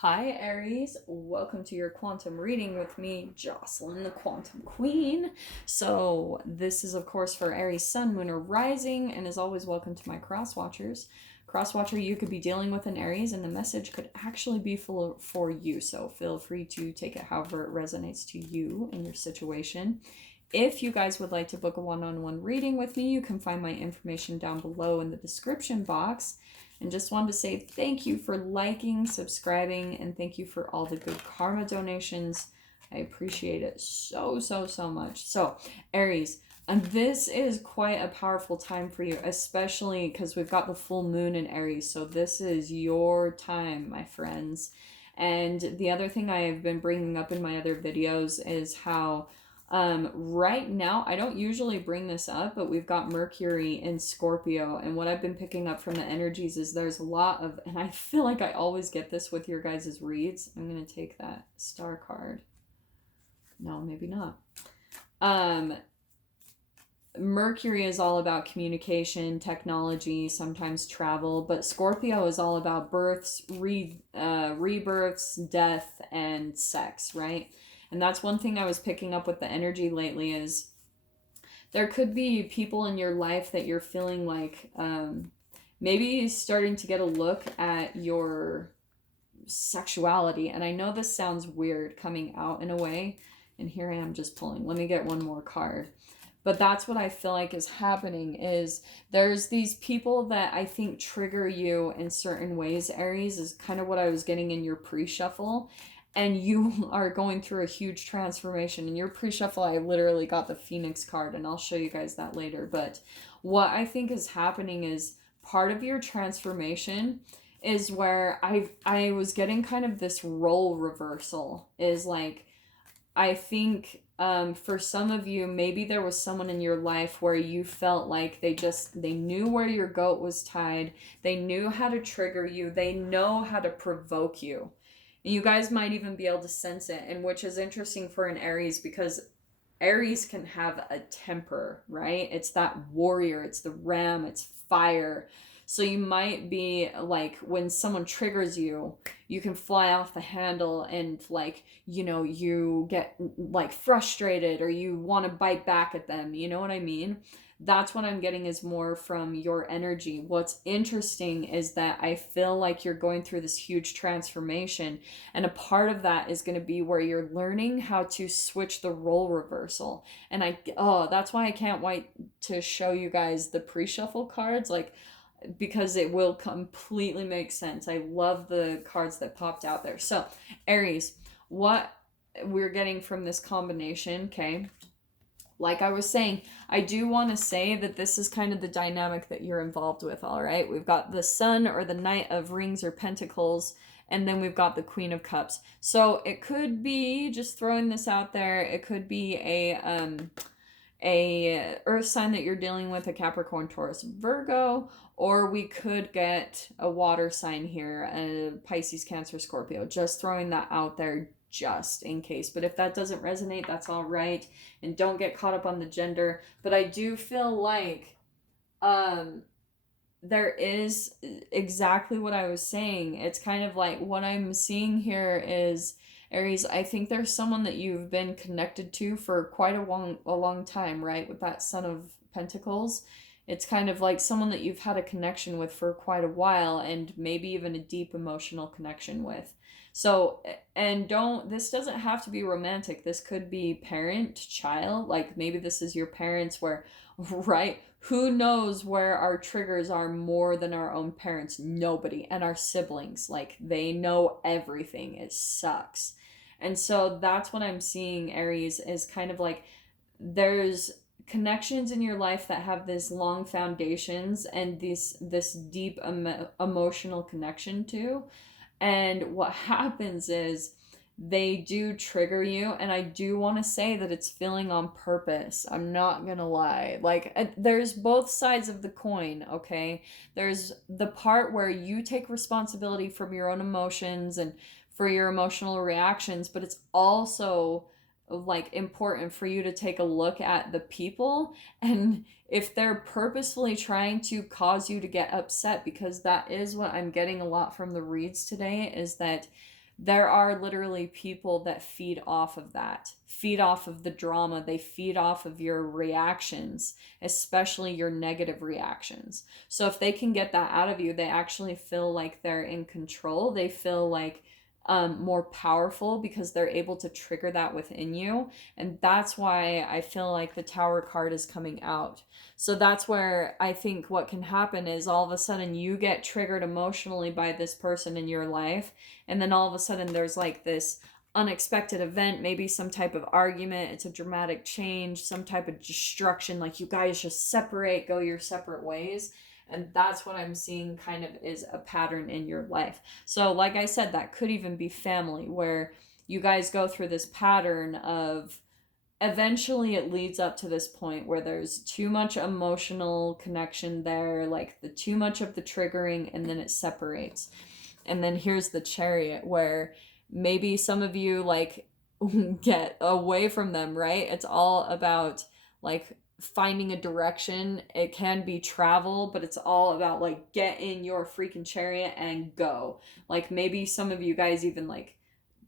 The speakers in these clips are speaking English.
Hi Aries, welcome to your quantum reading with me, Jocelyn, the Quantum Queen. So this is of course for Aries Sun, Moon, or Rising, and as always, welcome to my cross watchers. Cross watcher, you could be dealing with an Aries, and the message could actually be for you. So feel free to take it however it resonates to you and your situation. If you guys would like to book a one-on-one reading with me, you can find my information down below in the description box. And just wanted to say thank you for liking, subscribing, and thank you for all the good karma donations. I appreciate it so much. So, Aries, and this is quite a powerful time for you, especially because we've got the full moon in Aries. So this is your time, my friends. And the other thing I've been bringing up in my other videos is how right now, I don't usually bring this up, but we've got Mercury in Scorpio, and what I've been picking up from the energies is there's a lot of, and I feel like I always get this with your guys' reads. I'm going to take that star card. No, maybe not. Mercury is all about communication, technology, sometimes travel, but Scorpio is all about births, rebirths, death, and sex, right? And that's one thing I was picking up with the energy lately is there could be people in your life that you're feeling like maybe starting to get a look at your sexuality. And I know this sounds weird coming out in a way, and here I am just pulling. Let me get one more card. But that's what I feel like is happening is there's these people that I think trigger you in certain ways. Aries is kind of what I was getting in your pre-shuffle, and you are going through a huge transformation. In your pre-shuffle, I literally got the Phoenix card, and I'll show you guys that later. But what I think is happening is part of your transformation is where I was getting kind of this role reversal. Is like, I think for some of you, maybe there was someone in your life where you felt like they knew where your goat was tied. They knew how to trigger you. They know how to provoke you. And you guys might even be able to sense it, and which is interesting for an Aries because Aries can have a temper, right? It's that warrior, it's the ram, it's fire. So you might be like, when someone triggers you, you can fly off the handle and like, you get like frustrated or you want to bite back at them. You know what I mean? That's what I'm getting is more from your energy. What's interesting is that I feel like you're going through this huge transformation, and a part of that is going to be where you're learning how to switch the role reversal. And that's why I can't wait to show you guys the pre-shuffle cards, like, because it will completely make sense. I love the cards that popped out there. So, Aries, what we're getting from this combination, okay? Like I was saying, I do want to say that this is kind of the dynamic that you're involved with, all right? We've got the Sun or the Knight of Rings or Pentacles, and then we've got the Queen of Cups. So it could be, just throwing this out there, it could be a earth sign that you're dealing with, a Capricorn, Taurus, Virgo, or we could get a water sign here, a Pisces, Cancer, Scorpio. Just throwing that out there just in case. But if that doesn't resonate, that's all right. And don't get caught up on the gender. But I do feel like there is exactly what I was saying. It's kind of like what I'm seeing here is, Aries, I think there's someone that you've been connected to for quite a long time, right? With that Son of Pentacles. It's kind of like someone that you've had a connection with for quite a while, and maybe even a deep emotional connection with. So, and this doesn't have to be romantic. This could be parent, child. Like maybe this is your parents where, right? Who knows where our triggers are more than our own parents? Nobody. And our siblings, like they know everything. It sucks. And so that's what I'm seeing, Aries, is kind of like there's connections in your life that have this long foundations and this deep emotional connection to. And what happens is they do trigger you, and I do want to say that it's feeling on purpose. I'm not gonna lie. Like there's both sides of the coin, okay? There's the part where you take responsibility from your own emotions and for your emotional reactions, but it's also like important for you to take a look at the people, and if they're purposefully trying to cause you to get upset, because that is what I'm getting a lot from the reads today, is that There are literally people that feed off of that, feed off of the drama. They feed off of your reactions, especially your negative reactions. So if they can get that out of you, they actually feel like they're in control. They feel like more powerful because they're able to trigger that within you. And that's why I feel like the Tower card is coming out. So that's where I think what can happen is all of a sudden you get triggered emotionally by this person in your life. And then all of a sudden there's like this unexpected event, maybe some type of argument. It's a dramatic change, some type of destruction. Like you guys just separate, go your separate ways. And that's what I'm seeing kind of is a pattern in your life. So, like I said, that could even be family, where you guys go through this pattern of eventually it leads up to this point where there's too much emotional connection there, like the too much of the triggering, and then it separates. And then here's the Chariot, where maybe some of you like get away from them, right? It's all about like finding a direction. It can be travel, but it's all about like get in your freaking chariot and go. Like maybe some of you guys even like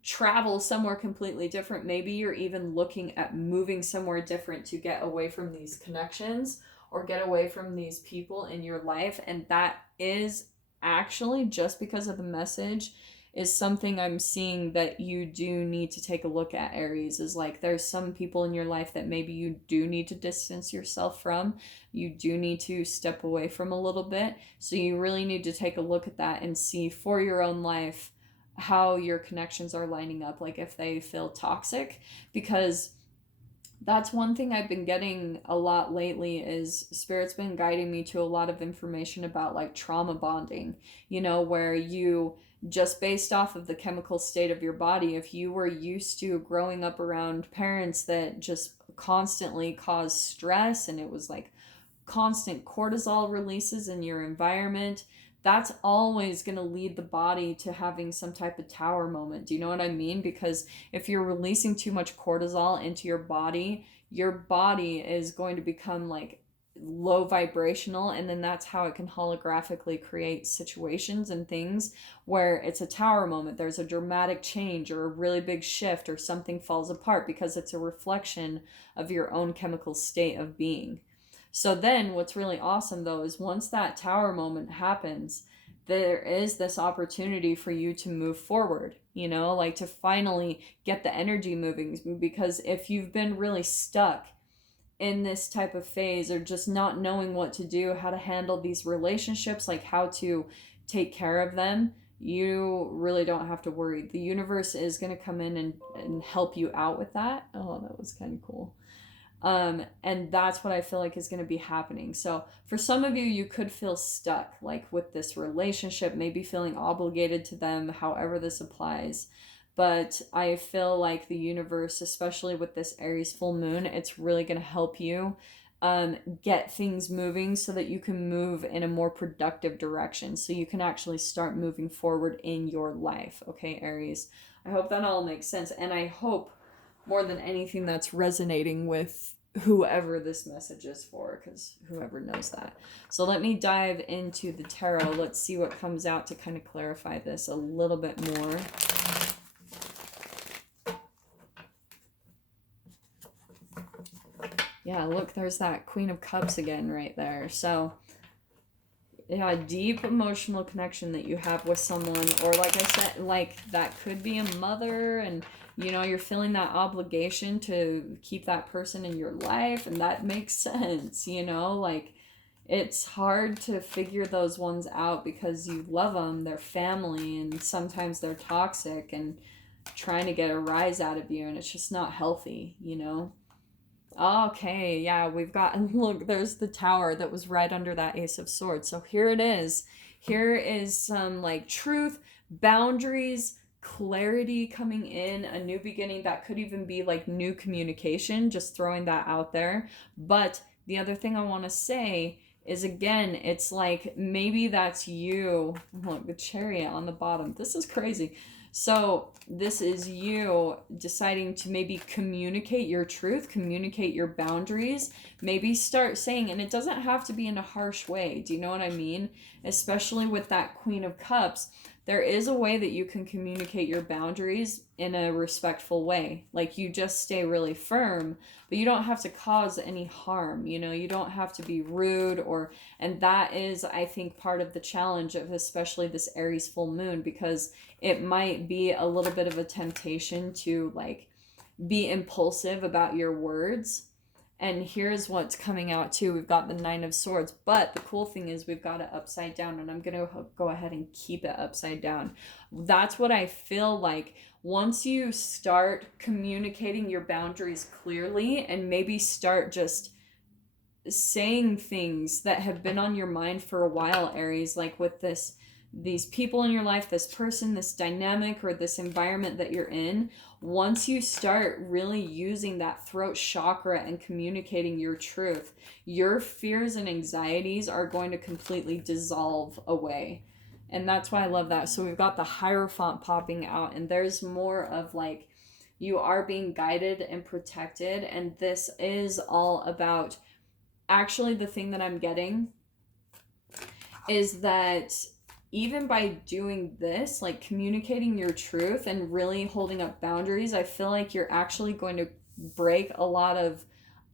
travel somewhere completely different. Maybe you're even looking at moving somewhere different to get away from these connections or get away from these people in your life. And that is actually, just because of the message, is something I'm seeing that you do need to take a look at, Aries. Is like there's some people in your life that maybe you do need to distance yourself from. You do need to step away from a little bit. So you really need to take a look at that and see for your own life how your connections are lining up, like if they feel toxic. Because that's one thing I've been getting a lot lately is Spirit's been guiding me to a lot of information about like trauma bonding, you know, where you just based off of the chemical state of your body, if you were used to growing up around parents that just constantly caused stress and it was like constant cortisol releases in your environment, that's always going to lead the body to having some type of tower moment. Do you know what I mean? Because if you're releasing too much cortisol into your body is going to become like low vibrational, and then that's how it can holographically create situations and things where it's a tower moment. There's a dramatic change or a really big shift or something falls apart because it's a reflection of your own chemical state of being. So then what's really awesome though is once that tower moment happens, there is this opportunity for you to move forward, you know, like to finally get the energy moving. Because if you've been really stuck in this type of phase or just not knowing what to do, how to handle these relationships, like how to take care of them, you really don't have to worry. The universe is going to come in and help you out with that. Oh, that was kind of cool. And that's what I feel like is going to be happening. So for some of you, you could feel stuck like with this relationship, maybe feeling obligated to them, however this applies. But I feel like the universe, especially with this Aries full moon, it's really going to help you get things moving so that you can move in a more productive direction. So you can actually start moving forward in your life. Okay, Aries. I hope that all makes sense. And I hope more than anything that's resonating with whoever this message is for, because whoever knows that. So let me dive into the tarot. Let's see what comes out to kind of clarify this a little bit more. Yeah, look, there's that Queen of Cups again right there. So yeah, deep emotional connection that you have with someone, or like I said, like that could be a mother, and you know, you're feeling that obligation to keep that person in your life, and that makes sense, you know, like it's hard to figure those ones out because you love them, they're family, and sometimes they're toxic and trying to get a rise out of you, and it's just not healthy, you know. Okay, yeah, we've got, look, there's the tower that was right under that Ace of Swords. So here it is. Here is some like truth, boundaries, clarity coming in, a new beginning. That could even be like new communication, just throwing that out there. But the other thing I want to say is, again, it's like maybe that's you. Look, the Chariot on the bottom. This is crazy. So this is you deciding to maybe communicate your truth, communicate your boundaries, maybe start saying, and it doesn't have to be in a harsh way. Do you know what I mean? Especially with that Queen of Cups, there is a way that you can communicate your boundaries in a respectful way. Like, you just stay really firm, but you don't have to cause any harm. You know, you don't have to be rude, or, and that is, I think, part of the challenge of especially this Aries full moon, because it might be a little bit of a temptation to like be impulsive about your words. And here's what's coming out too. We've got the Nine of Swords, but the cool thing is we've got it upside down, and I'm going to go ahead and keep it upside down. That's what I feel like. Once you start communicating your boundaries clearly, and maybe start just saying things that have been on your mind for a while, Aries, like with these people in your life, this person, this dynamic, or this environment that you're in, once you start really using that throat chakra and communicating your truth, your fears and anxieties are going to completely dissolve away. And that's why I love that. So we've got the Hierophant popping out, and there's more of like, you are being guided and protected. And this is all about, actually, the thing that I'm getting is that even by doing this, like communicating your truth and really holding up boundaries, I feel like you're actually going to break a lot of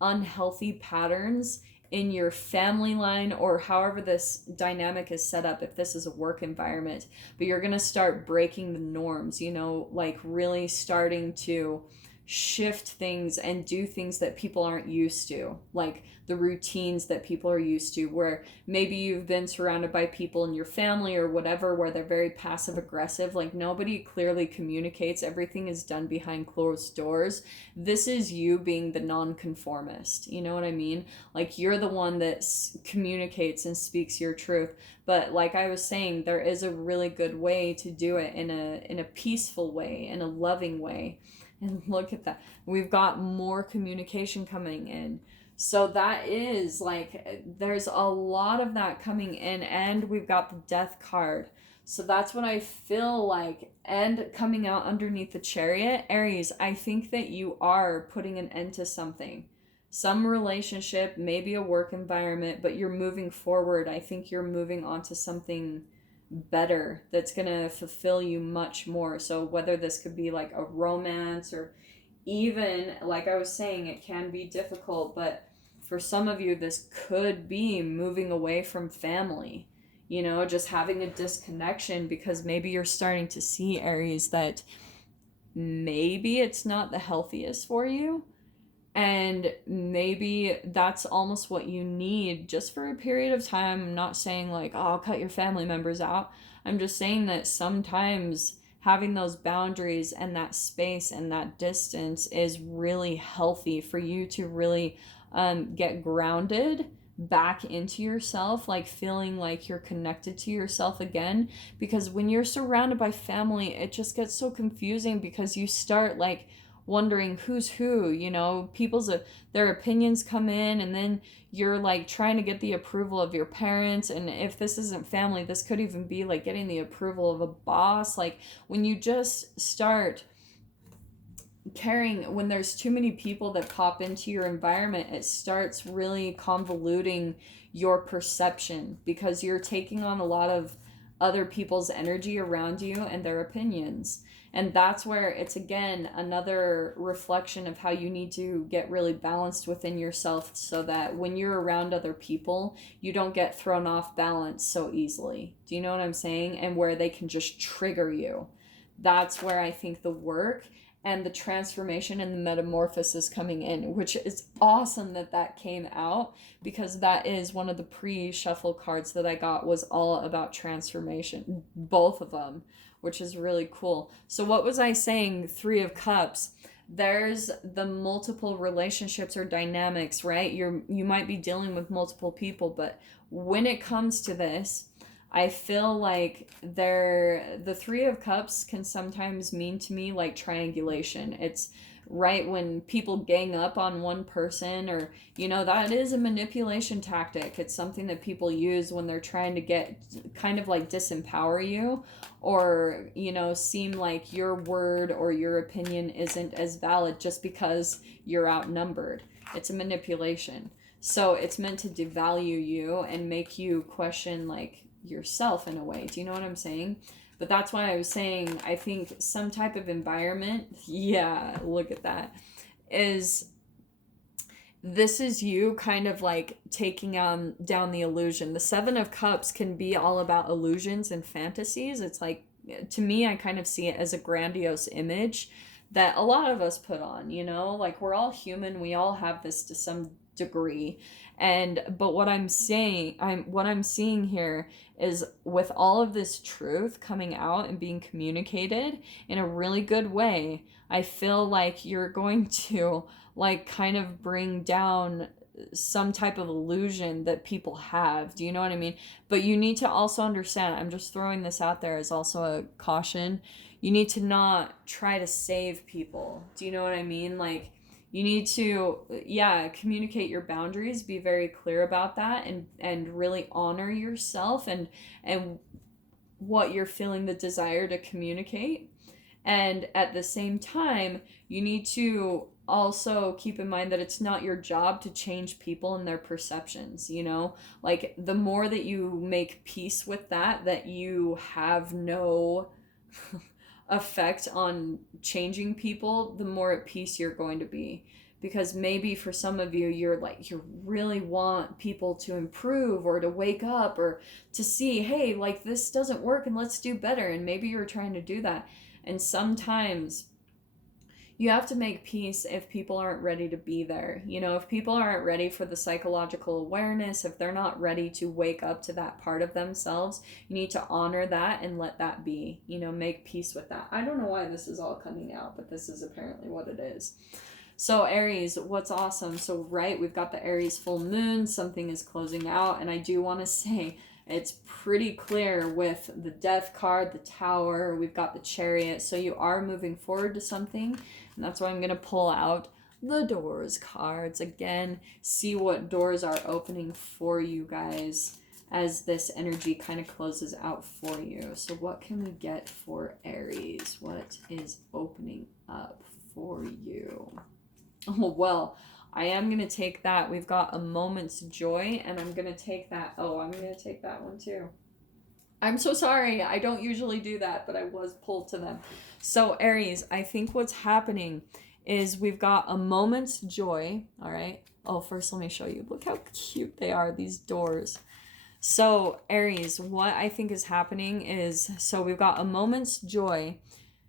unhealthy patterns in your family line, or however this dynamic is set up, if this is a work environment. But you're going to start breaking the norms, you know, like really starting to shift things and do things that people aren't used to, like the routines that people are used to, where maybe you've been surrounded by people in your family or whatever where they're very passive aggressive, like nobody clearly communicates, everything is done behind closed doors. This is you being the non-conformist, you know what I mean? Like, you're the one that communicates and speaks your truth. But like I was saying, there is a really good way to do it in a peaceful way, in a loving way. And look at that. We've got more communication coming in. So that is like, there's a lot of that coming in. And we've got the Death card. So that's what I feel like. And coming out underneath the Chariot, Aries, I think that you are putting an end to something. Some relationship, maybe a work environment, but you're moving forward. I think you're moving on to something better that's going to fulfill you much more. So whether this could be like a romance, or even, like I was saying, it can be difficult, but for some of you, this could be moving away from family, you know, just having a disconnection, because maybe you're starting to see, Aries, that maybe it's not the healthiest for you. And maybe that's almost what you need just for a period of time. I'm not saying like, oh, I'll cut your family members out. I'm just saying that sometimes having those boundaries and that space and that distance is really healthy for you to really get grounded back into yourself, like feeling like you're connected to yourself again. Because when you're surrounded by family, it just gets so confusing, because you start like wondering who's who, you know, their opinions come in, and then you're like trying to get the approval of your parents. And if this isn't family, this could even be like getting the approval of a boss. Like, when you just start when there's too many people that pop into your environment, it starts really convoluting your perception, because you're taking on a lot of other people's energy around you and their opinions. And that's where it's, again, another reflection of how you need to get really balanced within yourself, so that when you're around other people, you don't get thrown off balance so easily. Do you know what I'm saying? And where they can just trigger you. That's where I think the work and the transformation and the metamorphosis coming in, which is awesome that came out, because that is one of the pre-shuffle cards that I got, was all about transformation, both of them, which is really cool. So what was I saying? 3 of Cups. There's the multiple relationships or dynamics, right? You might be dealing with multiple people, but when it comes to this, I feel like the 3 of Cups can sometimes mean to me like triangulation. It's right when people gang up on one person, or, you know, that is a manipulation tactic. It's something that people use when they're trying to get kind of like disempower you, or, you know, seem like your word or your opinion isn't as valid just because you're outnumbered. It's a manipulation. So it's meant to devalue you and make you question like yourself in a way. Do you know what I'm saying? But that's why I was saying, I think some type of environment, yeah, look at that, is this is you kind of like taking down the illusion. The Seven of Cups can be all about illusions and fantasies. It's like, to me, I kind of see it as a grandiose image that a lot of us put on, you know? Like, we're all human, we all have this to some degree. And but what I'm seeing here is, with all of this truth coming out and being communicated in a really good way, I feel like you're going to like kind of bring down some type of illusion that people have. Do you know what I mean? But you need to also understand, I'm just throwing this out there as also a caution. You need to not try to save people. Do you know what I mean? Like, you need to, yeah, communicate your boundaries, be very clear about that, and really honor yourself and what you're feeling the desire to communicate. And at the same time, you need to also keep in mind that it's not your job to change people and their perceptions, you know? Like, the more that you make peace with that you have no effect on changing people, the more at peace you're going to be. Because maybe for some of you, you're like, you really want people to improve or to wake up or to see, hey, like, this doesn't work and let's do better. And maybe you're trying to do that. And sometimes you have to make peace if people aren't ready to be there. You know, if people aren't ready for the psychological awareness, if they're not ready to wake up to that part of themselves, you need to honor that and let that be. You know, make peace with that. I don't know why this is all coming out, but this is apparently what it is. So Aries, what's awesome? So right, we've got the Aries full moon, something is closing out, and I do want to say it's pretty clear with the Death card, the Tower, we've got the Chariot, so you are moving forward to something, and that's why I'm going to pull out the Doors cards again, see what doors are opening for you guys as this energy kind of closes out for you. So what can we get for Aries? What is opening up for you? Oh, well, I am going to take that. We've got a moment's joy, and I'm going to take that. Oh, I'm going to take that one too. I'm so sorry. I don't usually do that, but I was pulled to them. So, Aries, I think what's happening is we've got a moment's joy. All right. Oh, first, let me show you. Look how cute they are, these doors. So, Aries, what I think is happening is, so we've got a moment's joy.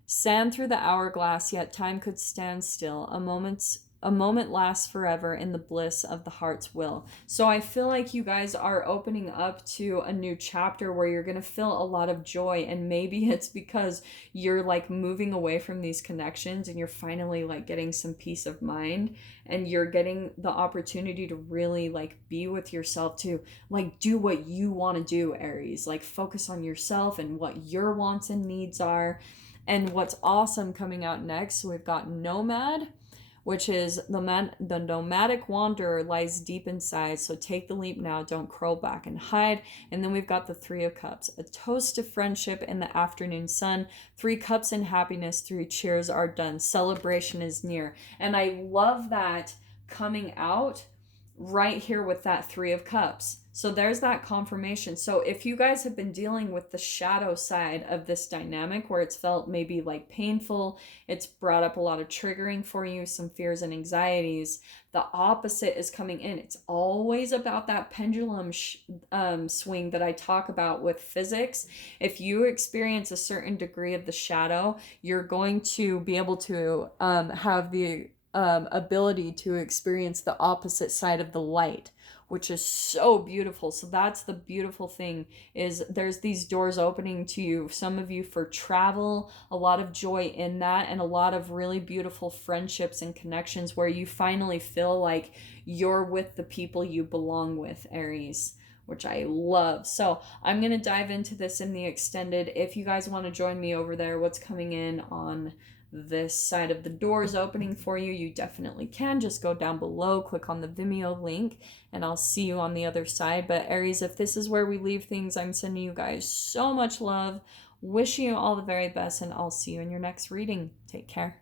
Sand through the hourglass, yet time could stand still. A moment lasts forever in the bliss of the heart's will. So I feel like you guys are opening up to a new chapter where you're going to feel a lot of joy, and maybe it's because you're like moving away from these connections and you're finally like getting some peace of mind, and you're getting the opportunity to really like be with yourself, to like do what you want to do, Aries. Like, focus on yourself and what your wants and needs are. And what's awesome coming out next, so we've got Nomad, which is the nomadic wanderer lies deep inside, so take the leap now, don't curl back and hide. And then we've got the Three of Cups, a toast to friendship in the afternoon sun, 3 cups in happiness, 3 cheers are done, celebration is near. And I love that coming out right here with that Three of Cups. So there's that confirmation. So if you guys have been dealing with the shadow side of this dynamic, where it's felt maybe like painful, it's brought up a lot of triggering for you, some fears and anxieties, the opposite is coming in. It's always about that pendulum swing that I talk about with physics. If you experience a certain degree of the shadow, you're going to be able to have the ability to experience the opposite side of the light, which is so beautiful. So that's the beautiful thing, is there's these doors opening to you, some of you for travel, a lot of joy in that, and a lot of really beautiful friendships and connections where you finally feel like you're with the people you belong with, Aries, which I love. So I'm going to dive into this in the extended. If you guys want to join me over there, what's coming in on this side of the doors opening for you, you definitely can. Just go down below, click on the Vimeo link, and I'll see you on the other side. But Aries, if this is where we leave things, I'm sending you guys so much love, wishing you all the very best, and I'll see you in your next reading. Take care.